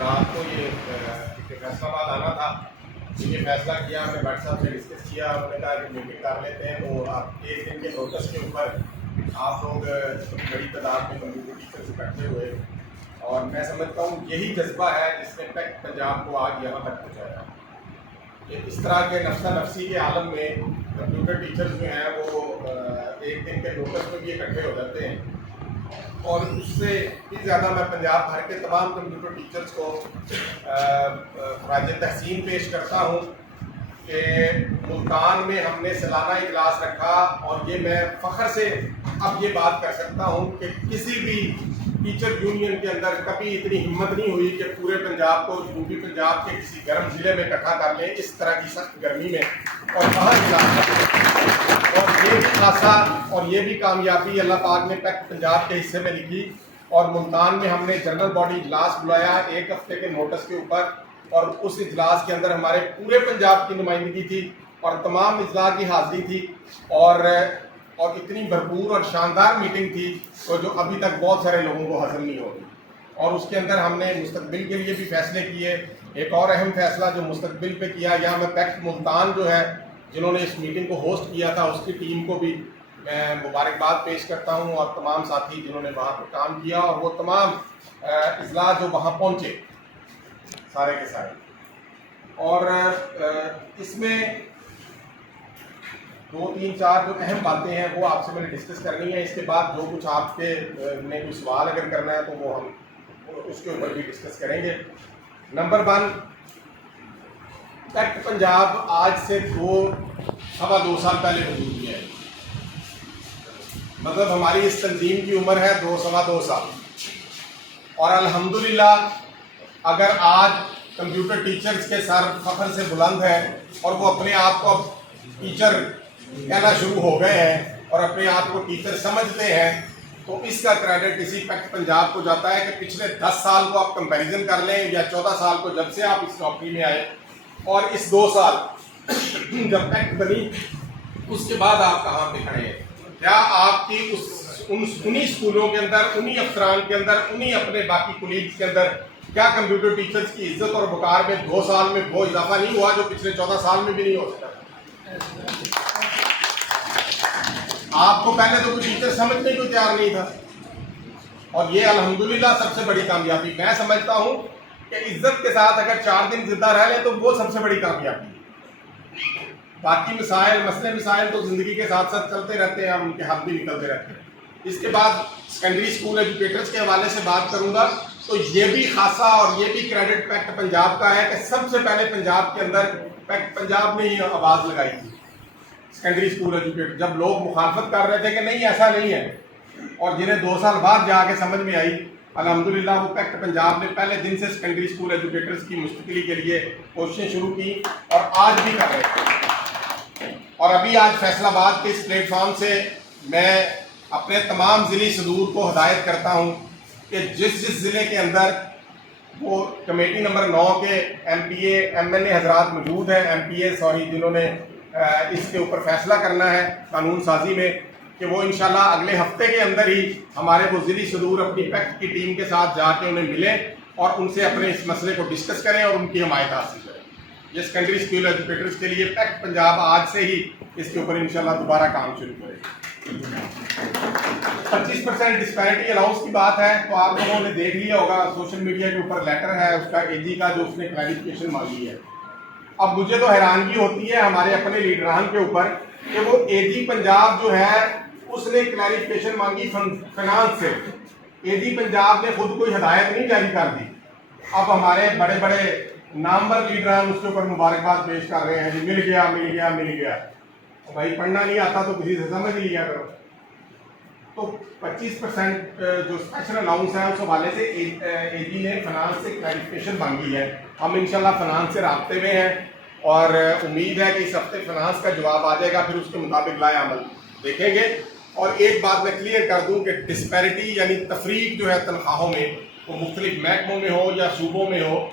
رات کو یہ فیصلہ آباد آنا تھا، یہ فیصلہ کیا، ہم نے بٹ صاحب سے ڈسکس کیا، انہوں نے کہا کہ میٹنگ کر لیتے ہیں، تو آپ ایک دن کے نوٹس کے اوپر آپ لوگ بڑی تعداد میں کمپیوٹر ٹیچرز اکٹھے ہوئے، اور میں سمجھتا ہوں یہی جذبہ ہے جس نے پیکٹ پنجاب کو آج یہاں تک پہنچایا کہ اس طرح کے نفسہ نفسی کے عالم میں کمپیوٹر ٹیچرز جو ہیں وہ ایک دن کے نوٹس میں بھی اکٹھے ہو جاتے ہیں. اور اس سے بھی زیادہ میں پنجاب بھر کے تمام کمپیوٹر ٹیچرز کو خراج تحسین پیش کرتا ہوں کہ ملتان میں ہم نے سالانہ اجلاس رکھا، اور یہ میں فخر سے اب یہ بات کر سکتا ہوں کہ کسی بھی ٹیچر یونین کے اندر کبھی اتنی ہمت نہیں ہوئی کہ پورے پنجاب کو جنوبی پنجاب کے کسی گرم ضلع میں اکٹھا کر لیں اس طرح کی سخت گرمی میں اور وہاں اجلاس کریں. اور یہ بھی خاصا اور یہ بھی کامیابی اللہ پاک نے پیکٹ پنجاب کے حصے میں لکھی، اور ملتان میں ہم نے جنرل باڈی اجلاس بلایا ایک ہفتے کے نوٹس کے اوپر، اور اس اجلاس کے اندر ہمارے پورے پنجاب کی نمائندگی تھی اور تمام اضلاع کی حاضری تھی، اور اتنی بھرپور اور شاندار میٹنگ تھی تو جو ابھی تک بہت سارے لوگوں کو ہضم نہیں ہوگی. اور اس کے اندر ہم نے مستقبل کے لیے بھی فیصلے کیے. ایک اور اہم فیصلہ جو مستقبل پہ کیا، یہاں میں پیکٹ ملتان جو ہے جنہوں نے اس میٹنگ کو ہوسٹ کیا تھا اس کی ٹیم کو بھی میں مبارکباد پیش کرتا ہوں، اور تمام ساتھی جنہوں نے وہاں پہ کام کیا، اور وہ تمام اضلاع جو وہاں پہنچے سارے کے سارے. اور اس میں 2-3-4 جو اہم باتیں ہیں وہ آپ سے میں نے ڈسکس کرنی ہے. اس کے بعد جو کچھ آپ کے نے کوئی سوال اگر کرنا ہے تو وہ ہم اس کے اوپر بھی ڈسکس کریں گے. نمبر 1، پیکٹ پنجاب آج سے 2-2.25 سال پہلے وجود میں ہے. مطلب ہماری اس تنظیم کی عمر ہے 2-2.25 سال، اور الحمدللہ اگر آج کمپیوٹر ٹیچرز کے سر فخر سے بلند ہیں اور وہ اپنے آپ کو اب ٹیچر کہنا شروع ہو گئے ہیں اور اپنے آپ کو ٹیچر سمجھتے ہیں، تو اس کا کریڈٹ اسی پیکٹ پنجاب کو جاتا ہے کہ پچھلے 10 سال کو آپ کمپیریزن کر لیں یا 14 سال کو جب سے آپ اس نوکری میں آئے، اور اس 2 سال جب پیکٹ بنی اس کے بعد آپ کہاں پہ کھڑے ہیں. کیا آپ کی انہی اسکولوں کے اندر، انہی افسران کے اندر، انہی اپنے باقی کولیگز کے اندر کیا کمپیوٹر ٹیچرز کی عزت اور وقار میں 2 سال میں وہ اضافہ نہیں ہوا جو پچھلے 14 سال میں بھی نہیں ہو سکتا؟ آپ کو پہلے تو کوئی ٹیچر سمجھنے کو تیار نہیں تھا، اور یہ الحمدللہ سب سے بڑی کامیابی میں سمجھتا ہوں کہ عزت کے ساتھ اگر 4 دن زندہ رہ لیں تو وہ سب سے بڑی کامیابی ہے. باقی مسائل تو زندگی کے ساتھ ساتھ چلتے رہتے ہیں، ہم ان کے حل بھی نکلتے رہتے ہیں. اس کے بعد سیکنڈری اسکول ایجوکیٹرز کے حوالے سے بات کروں گا تو یہ بھی خاصا اور یہ بھی کریڈٹ پیکٹ پنجاب کا ہے کہ سب سے پہلے پنجاب کے اندر پیکٹ پنجاب نے ہی آواز لگائی تھی. سیکنڈری اسکول ایجوکیٹر جب لوگ مخالفت کر رہے تھے کہ نہیں ایسا نہیں ہے، اور جنہیں 2 سال بعد جا کے سمجھ میں آئی، الحمدللہ وہ پیکٹ پنجاب نے پہلے دن سے سیکنڈری اسکول ایجوکیٹرز کی مستقلی کے لیے کوششیں شروع کی اور آج بھی کر رہے ہیں. اور ابھی آج فیصل آباد کے اس پلیٹ فارم سے میں اپنے تمام ضلعی صدور کو ہدایت کرتا ہوں کہ جس ضلع کے اندر وہ کمیٹی نمبر 9 کے ایم این اے حضرات موجود ہیں، جنہوں نے اس کے اوپر فیصلہ کرنا ہے قانون سازی میں، کہ وہ انشاءاللہ اگلے ہفتے کے اندر ہی ہمارے وہ ضلعی صدور اپنی پیکٹ کی ٹیم کے ساتھ جا کے انہیں ملیں اور ان سے اپنے اس مسئلے کو ڈسکس کریں اور ان کی حمایت حاصل کریں. یہ سیکنڈری اسکول ایجوکیٹرز کے لیے پیکٹ پنجاب آج سے ہی اس کے اوپر انشاءاللہ دوبارہ کام شروع کرے. 25% ڈسپیرٹی الاؤنس کی بات ہے تو آپ لوگوں نے دیکھ لیا ہوگا سوشل میڈیا کے اوپر لیٹر ہے اس کا اے جی کا جو اس نے کلیریفیکیشن مانگی ہے. اب مجھے تو حیرانگی ہوتی ہے ہمارے اپنے لیڈران کے اوپر کہ وہ اے جی پنجاب جو ہے اس نے کلیریفیکیشن مانگی فنانس سے. اے جی پنجاب نے خود کوئی ہدایت نہیں جاری کر دی. اب ہمارے بڑے بڑے نامور لیڈران اس کے اوپر مبارکباد پیش کر رہے ہیں جی مل گیا. بھائی پڑھنا نہیں آتا تو کسی سے سمجھ لیا کرو. تو 25% جو اسپیشل الاؤنس ہے اس حوالے سے اے جی نے فنانس سے کلیریفیکیشن مانگی ہے. ہم انشاءاللہ فنانس سے رابطے میں ہیں اور امید ہے کہ اس ہفتے فنانس کا جواب آ جائے گا، پھر اس کے مطابق لائے عمل دیکھیں گے. اور ایک بات میں کلیئر کر دوں کہ ڈسپیرٹی یعنی تفریق جو ہے تنخواہوں میں، وہ مختلف محکموں میں ہو یا صوبوں میں ہو،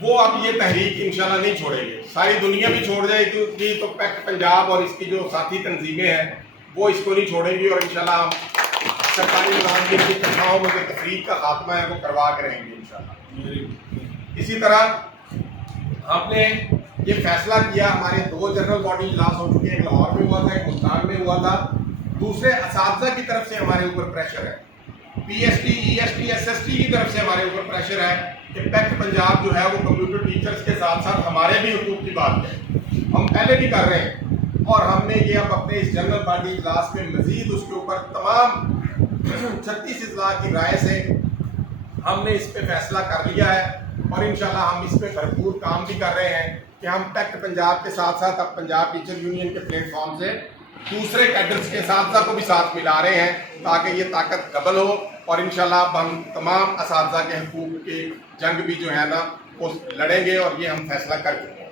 وہ اب یہ تحریک انشاءاللہ نہیں چھوڑیں گے. ساری دنیا بھی چھوڑ جائے گی تو پیکٹ پنجاب اور اس کی جو ساتھی تنظیمیں ہیں وہ اس کو نہیں چھوڑیں گی، اور انشاءاللہ ہم سرکاری ملازمین کی تنخواہوں میں جو تفریق کا خاتمہ ہے وہ کروا کے رہیں گے انشاءاللہ. اسی طرح ہم نے یہ فیصلہ کیا، ہمارے 2 جنرل باڈی اجلاس ہو چکے ہیں، ایک لاہور میں ہوا تھا، ایک ملتان میں ہوا تھا. دوسرے اساتذہ کی طرف سے ہمارے اوپر پریشر ہے، P S T, E S T, S S T کی طرف سے ہمارے اوپر پریشر ہے کہ پیکٹ پنجاب جو ہے وہ کمپیوٹر ٹیچرز کے ساتھ ساتھ ہمارے بھی حقوق کی بات ہے. ہم پہلے بھی کر رہے ہیں اور ہم نے یہ اب اپنے اس جنرل باڈی اجلاس میں مزید اس کے اوپر تمام 36 اضلاع کی رائے سے ہم نے اس پہ فیصلہ کر لیا ہے اور انشاءاللہ ہم اس پہ بھرپور کام بھی کر رہے ہیں کہ ہم پیکٹ پنجاب کے ساتھ ساتھ اب پنجاب ٹیچر یونین کے پلیٹ فارم سے دوسرے کیڈرز کے اساتذہ کو بھی ساتھ ملا رہے ہیں تاکہ یہ طاقت ڈبل ہو اور انشاءاللہ اب ہم تمام اساتذہ کے حقوق کی جنگ بھی جو ہے نا وہ لڑیں گے اور یہ ہم فیصلہ کر چکے ہیں.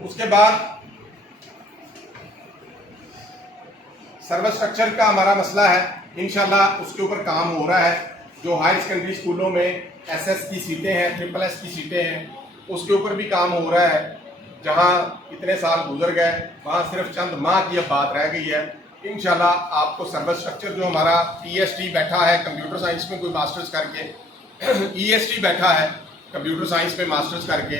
اس کے بعد سروس اسٹرکچر کا ہمارا مسئلہ ہے، انشاءاللہ اس کے اوپر کام ہو رہا ہے. جو ہائر سیکنڈری اسکولوں میں ایس ایس کی سیٹیں ہیں، ٹرپل ایس کی سیٹیں ہیں، اس کے اوپر بھی کام ہو رہا ہے. جہاں اتنے سال گزر گئے وہاں صرف چند ماہ کی اب بات رہ گئی ہے. انشاءاللہ آپ کو سروس اسٹرکچر جو ہمارا پی ایس ٹی بیٹھا ہے کمپیوٹر سائنس میں کوئی ماسٹرز کر کے، ای ایس ٹی بیٹھا ہے کمپیوٹر سائنس میں ماسٹرز کر کے،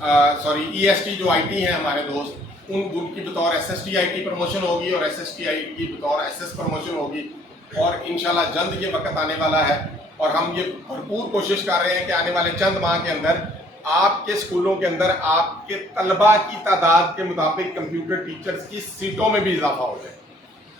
ای ایس ٹی جو آئی ٹی ہیں ہمارے دوست، ان کی بطور S S T I T promotion ہوگی اور S S T I T کی بطور ایس ایس پروموشن ہوگی اور انشاءاللہ جلد یہ وقت آنے والا ہے اور ہم یہ بھرپور کوشش کر رہے ہیں کہ آنے والے چند ماہ کے اندر آپ کے اسکولوں کے اندر آپ کے طلباء کی تعداد کے مطابق کمپیوٹر ٹیچرز کی سیٹوں میں بھی اضافہ ہو جائے،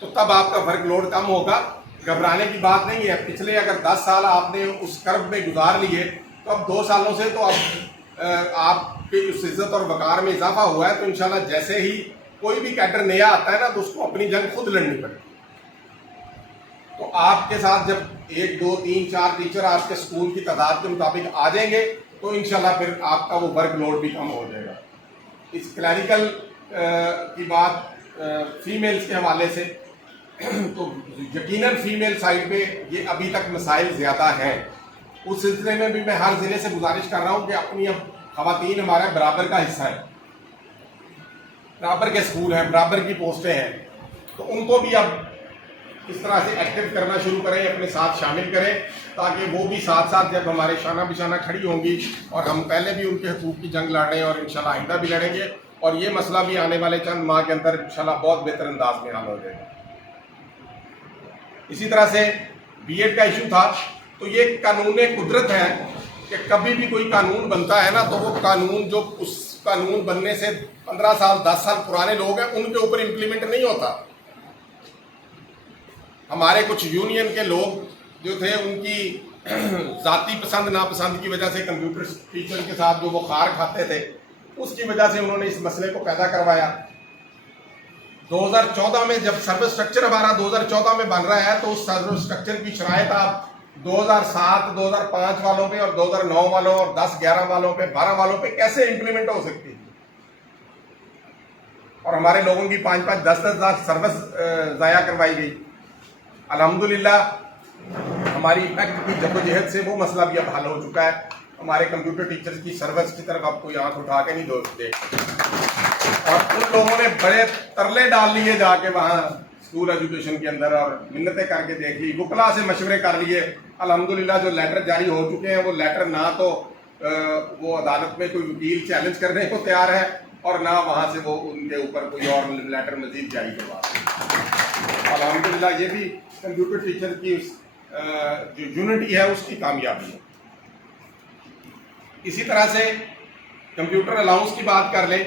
تو تب آپ کا ورک لوڈ کم ہوگا. گھبرانے کی بات نہیں ہے. پچھلے اگر 10 سال آپ نے اس کرب میں گزار لیے تو اب 2 سالوں سے تو اب آپ کی اس عزت اور وقار میں اضافہ ہوا ہے، تو انشاءاللہ جیسے ہی کوئی بھی کیڈر نیا آتا ہے نا تو اس کو اپنی جنگ خود لڑنی پڑے. تو آپ کے ساتھ جب 1 2 3 4 ٹیچر آپ کے اسکول کی تعداد کے مطابق آ جائیں گے تو انشاءاللہ پھر آپ کا وہ ورک لوڈ بھی کم ہو جائے گا. اس کلیریکل کی بات فیمیلز کے حوالے سے تو یقیناً فیمیل سائڈ پہ یہ ابھی تک مسائل زیادہ ہیں. اس سلسلے میں بھی میں ہر ضلع سے گزارش کر رہا ہوں کہ اپنی اب خواتین ہمارا برابر کا حصہ ہے، برابر کے اسکول ہیں، برابر کی پوسٹیں ہیں، تو ان کو بھی اب اس طرح سے ایکٹیو کرنا شروع کریں، اپنے ساتھ شامل کریں تاکہ وہ بھی ساتھ ساتھ جب ہمارے شانہ بشانہ کھڑی ہوں گی اور ہم پہلے بھی ان کے حقوق کی جنگ لڑ رہے ہیں اور انشاءاللہ آئندہ بھی لڑیں گے اور یہ مسئلہ بھی آنے والے چند ماہ کے اندر انشاءاللہ بہت بہتر انداز میں حل ہو جائے گا. اسی طرح سے بی ایڈ کا ایشو تھا، تو یہ قانون قدرت ہے کہ کبھی بھی کوئی قانون بنتا ہے نا تو وہ قانون جو اس قانون بننے سے 15 سال 10 سال پرانے لوگ ہیں ان کے اوپر امپلیمنٹ نہیں ہوتا. ہمارے کچھ یونین کے لوگ جو تھے ان کی ذاتی پسند ناپسند کی وجہ سے کمپیوٹر ٹیچر کے ساتھ جو وہ خار کھاتے تھے اس کی وجہ سے انہوں نے اس مسئلے کو پیدا کروایا. 2014 میں جب سروس اسٹرکچر ہمارا 2014 میں بن رہا ہے تو اس سروس اسٹرکچر کی شرائط آپ 2007 2005 والوں پہ اور 2009 والوں اور 10 11 والوں پہ 12 والوں پہ کیسے امپلیمنٹ ہو سکتی ہے؟ اور ہمارے لوگوں کی 5 10 لاکھ سروس ضائع کروائی گئی. الحمدللہ ہماری ایکٹ کی جدوجہد سے وہ مسئلہ بھی اب حل ہو چکا ہے. ہمارے کمپیوٹر ٹیچرز کی سروس کی طرف اب کوئی آنکھ اٹھا کے نہیں دیکھ سکتے اور ان لوگوں نے بڑے ترلے ڈال لیے جا کے وہاں اسکول ایجوکیشن کے اندر اور منتیں کر کے دیکھ لی، وکلا سے مشورے کر لیے. الحمدللہ جو لیٹر جاری ہو چکے ہیں وہ لیٹر نہ تو وہ عدالت میں کوئی وکیل چیلنج کرنے کو تیار ہے اور نہ وہاں سے وہ ان کے اوپر کوئی اور لیٹر مزید جاری کروا. الحمدللہ یہ بھی کمپیوٹر ٹیچر کی جو یونٹی ہے اس کی کامیابی ہے. اسی طرح سے کمپیوٹر الاؤنس کی بات کر لیں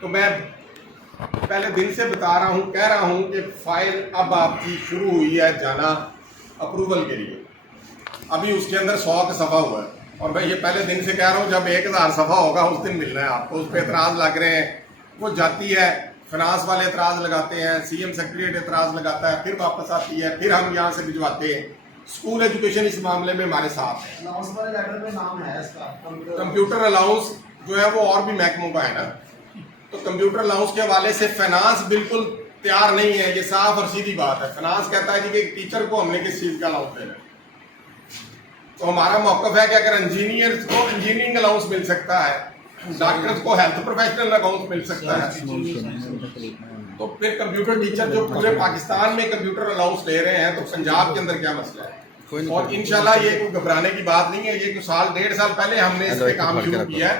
تو میں پہلے دن سے بتا رہا ہوں، کہہ رہا ہوں کہ فائل اب آپ کی شروع ہوئی ہے جانا اپروول کے لیے. ابھی اس کے اندر 100 کا صفحہ ہوا ہے اور میں یہ پہلے دن سے کہہ رہا ہوں جب 1000 صفحہ ہوگا اس دن ملنا ہے آپ کو. اس پہ اعتراض لگ رہے ہیں، وہ جاتی ہے فنانس والے اعتراض لگاتے ہیں، سی ایم سیکریٹریٹ اعتراض لگاتا ہے، پھر واپس آتی ہے، پھر ہم یہاں سے بھجواتے ہیں. اسکول ایجوکیشن اس معاملے میں ہمارے ساتھ ہے. کمپیوٹر الاؤنس جو ہے وہ اور بھی محکموں کا ہے نا، تو کمپیوٹر الاؤنس کے حوالے سے فائنانس بالکل تیار نہیں ہے. یہ صاف اور سیدھی بات ہے. فائنانس کہتا ہے کہ ٹیچر کو ہم نے کس چیز کا الاؤنس دینا ہے. تو ہمارا موقف ہے کہ اگر انجینئرز کو انجینئرنگ الاؤنس مل سکتا ہے، ڈاکٹرز کو ہیلتھ پروفیشنل الاؤنس مل سکتا ہے، تو پھر کمپیوٹر ٹیچر جو پورے پاکستان میں کمپیوٹر الاؤنس لے رہے ہیں تو پنجاب کے اندر کیا مسئلہ ہے؟ اور انشاءاللہ یہ کوئی گھبرانے کی بات نہیں ہے. یہ کوئی سال 1.5 سال پہلے ہم نے اس پہ کام شروع کیا ہے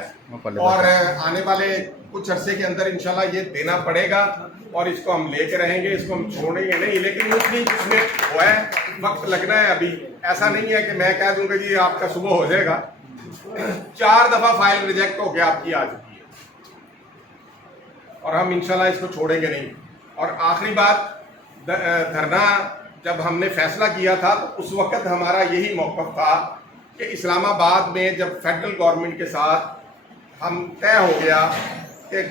اور آنے والے کچھ عرصے کے اندر انشاءاللہ یہ دینا پڑے گا اور اس کو ہم لے کے رہیں گے, اس کو ہم چھوڑیں گے نہیں. لیکن اس میں ہوا ہے, وقت لگنا ہے. ابھی ایسا نہیں ہے کہ میں کہہ دوں کہ جی آپ کا صبح ہو جائے گا. 4 دفعہ فائل ریجیکٹ ہو کے آپ کی آ چکی ہے اور ہم انشاءاللہ اس کو چھوڑیں گے نہیں. اور آخری بات, دھرنا جب ہم نے فیصلہ کیا تھا تو اس وقت ہمارا یہی موقف تھا کہ اسلام آباد میں جب فیڈرل گورنمنٹ کے ساتھ ہم طے ہو گیا کہ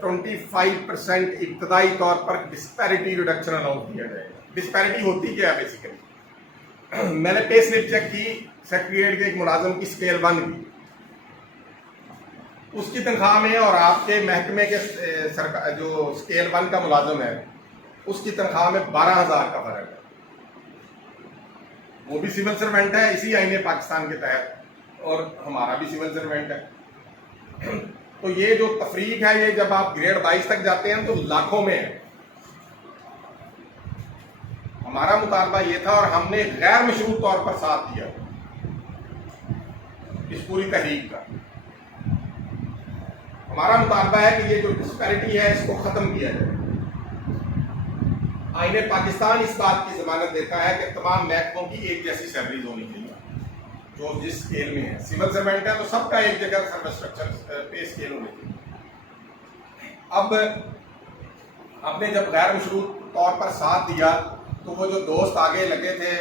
25% ابتدائی طور پر ڈسپیرٹی ریڈکشن الاؤنس دیا جائے گا. ڈسپیرٹی ہوتی کیا ہے بیسیکلی؟ میں نے پے سلپ چیک کی سیکریٹریٹ کے ایک ملازم کی اسکیل 1 کی, اس کی تنخواہ میں اور آپ کے محکمے کے جو اسکیل 1 کا ملازم ہے اس کی تنخواہ میں 12,000 کا فرق ہے. وہ بھی سول سرونٹ ہے اسی آئین پاکستان کے تحت اور ہمارا بھی سول سرونٹ ہے. تو یہ جو تفریق ہے یہ جب آپ گریڈ 22 تک جاتے ہیں تو لاکھوں میں ہے. ہمارا مطالبہ یہ تھا اور ہم نے غیر مشروط طور پر ساتھ دیا اس پوری تحریک کا. ہمارا مطالبہ ہے کہ یہ جو ڈسپیرٹی ہے اس کو ختم کیا جائے. آئین پاکستان اس بات کی ضمانت دیتا ہے کہ تمام محکموں کی ایک جیسی سیلریز ہونی چاہیے جو جس اسکیل میں ہے. سول سرونٹ ہے تو سب کا ایک جگہ سروس اسٹرکچر پے اسکیل ہونی چاہیے. اب ہم نے جب غیر مشروط طور پر ساتھ دیا تو وہ جو دوست آگے لگے تھے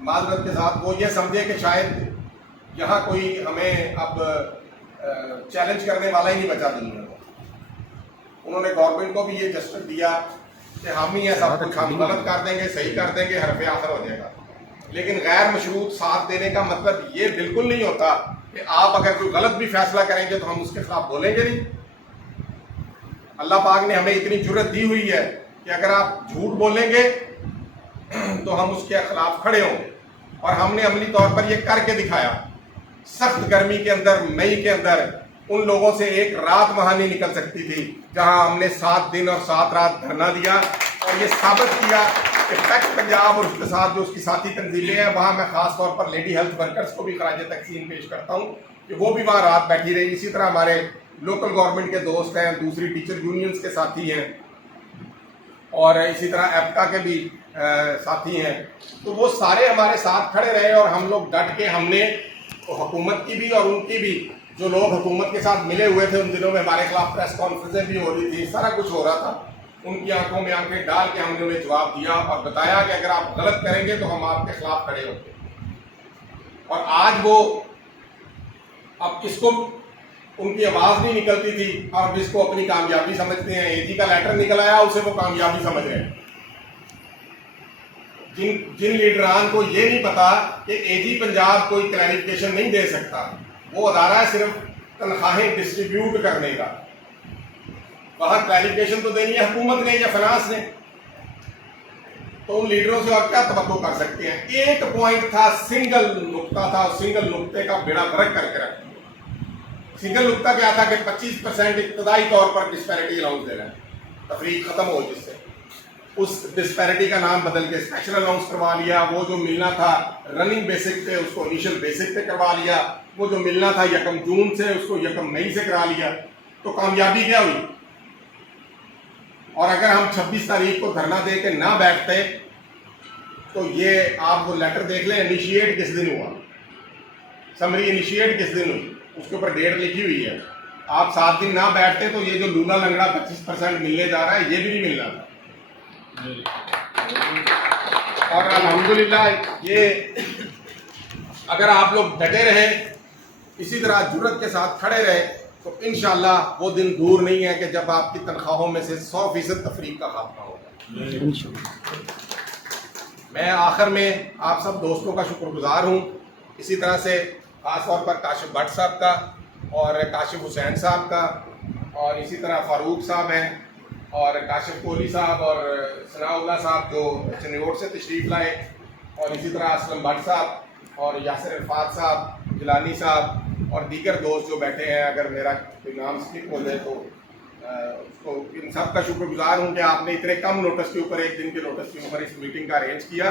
معذرت کے ساتھ وہ یہ سمجھے کہ شاید یہاں کوئی ہمیں اب چیلنج کرنے والا ہی نہیں بچا دنیا کو. انہوں نے گورنمنٹ کو بھی یہ جسٹس دیا کہ ہم ہی ایسا کچھ ہم غلط کر دیں گے, صحیح کر دیں گے, حرف آخر ہو جائے گا. لیکن غیر مشروط ساتھ دینے کا مطلب یہ بالکل نہیں ہوتا کہ آپ اگر کوئی غلط بھی فیصلہ کریں گے تو ہم اس کے خلاف بولیں گے نہیں. اللہ پاک نے ہمیں اتنی جرت دی ہوئی ہے کہ اگر آپ جھوٹ بولیں گے تو ہم اس کے خلاف کھڑے ہوں گے. اور ہم نے عملی طور پر یہ کر کے دکھایا. سخت گرمی کے اندر, مئی کے اندر ان لوگوں سے ایک رات وہاں نہیں نکل سکتی تھی جہاں ہم نے 7 دن اور 7 رات دھرنا دیا اور یہ ثابت کیا کہ پیکٹ پنجاب اور اس کے ساتھ جو اس کی ساتھی تنظیمیں ہیں وہاں میں خاص طور پر لیڈی ہیلتھ ورکرز کو بھی خراج تحسین پیش کرتا ہوں کہ وہ بھی وہاں رات بیٹھی رہی. اسی طرح ہمارے لوکل گورنمنٹ کے دوست ہیں, دوسری ٹیچر یونینز کے ساتھی ہیں اور اسی طرح ایپٹا کے بھی ساتھی ہیں. تو وہ سارے ہمارے ساتھ کھڑے رہے اور ہم لوگ ڈٹ کے ہم نے حکومت کی بھی اور ان کی بھی, جو لوگ حکومت کے ساتھ ملے ہوئے تھے ان دنوں میں ہمارے خلاف پریس کانفرنسیں بھی ہو رہی تھی, سارا کچھ ہو رہا تھا, ان کی آنکھوں میں آنکھیں ڈال کے ہم نے انہیں جواب دیا اور بتایا کہ اگر آپ غلط کریں گے تو ہم آپ کے خلاف کھڑے ہوں گے. اور آج وہ اب کس کو ان کی آواز نہیں نکلتی تھی اور اب اس کو اپنی کامیابی سمجھتے ہیں. اے جی کا لیٹر نکل آیا اسے وہ کامیابی سمجھ رہے ہیں. جن لیڈران کو یہ نہیں پتا کہ اے جی پنجاب کوئی کلیریفیکیشن نہیں دے سکتا, وہ ادارہ ہے صرف تنخواہیں ڈسٹریبیوٹ کرنے کا, وہاں کلیریفیکیشن تو دینی ہے حکومت نے یا فنانس نے. تو ان لیڈروں سے اور کیا توقع کر سکتے ہیں؟ ایک پوائنٹ تھا, سنگل نقطہ تھا, سنگل نقطے کا بیڑا غرق کر کے رکھ دیا. سنگل نقطہ کیا تھا کہ 25% ابتدائی طور پر ڈسپیرٹی الاؤنس دے رہے ہیں, تفریق ختم ہو جس سے اس ڈسپیرٹی کا نام بدل کے اسپیشل الاؤنس کروا لیا. وہ جو ملنا تھا رننگ بیسک پہ اس کو انیشل بیسک پہ کروا لیا. وہ جو ملنا تھا 1 جون سے اس کو 1 مئی سے کرا لیا. تو کامیابی کیا ہوئی؟ اور اگر ہم 26 تاریخ کو دھرنا دے کے نہ بیٹھتے تو یہ آپ وہ لیٹر دیکھ لیں, انیشیٹ کس دن ہوا, سمری انیشیٹ کس دن ہوئی, اس کے اوپر ڈیٹ لکھی ہوئی ہے. آپ 7 دن نہ بیٹھتے تو یہ جو لولا لنگڑا 25% ملنے جا رہا ہے یہ بھی نہیں ملنا تھا. اور الحمدللہ یہ اگر آپ لوگ ڈٹے رہے, اسی طرح جرت کے ساتھ کھڑے رہے تو انشاءاللہ وہ دن دور نہیں ہے کہ جب آپ کی تنخواہوں میں سے 100% تفریق کا خاتمہ ہوگا. میں آخر میں آپ سب دوستوں کا شکر گزار ہوں, اسی طرح سے خاص طور پر کاشف بٹ صاحب کا اور کاشف حسین صاحب کا اور اسی طرح فاروق صاحب ہیں اور کاشف کوہلی صاحب اور ثناء اللہ صاحب جو چنیوٹ سے تشریف لائے اور اسی طرح اسلم بٹ صاحب اور یاسر عرفات صاحب, جیلانی صاحب اور دیگر دوست جو بیٹھے ہیں. اگر میرا کوئی نام اسکپ ہو جائے تو اس کو ان سب کا شکر گزار ہوں کہ آپ نے اتنے کم نوٹس کے اوپر, 1 دن کے نوٹس کے اوپر اس میٹنگ کا ارینج کیا.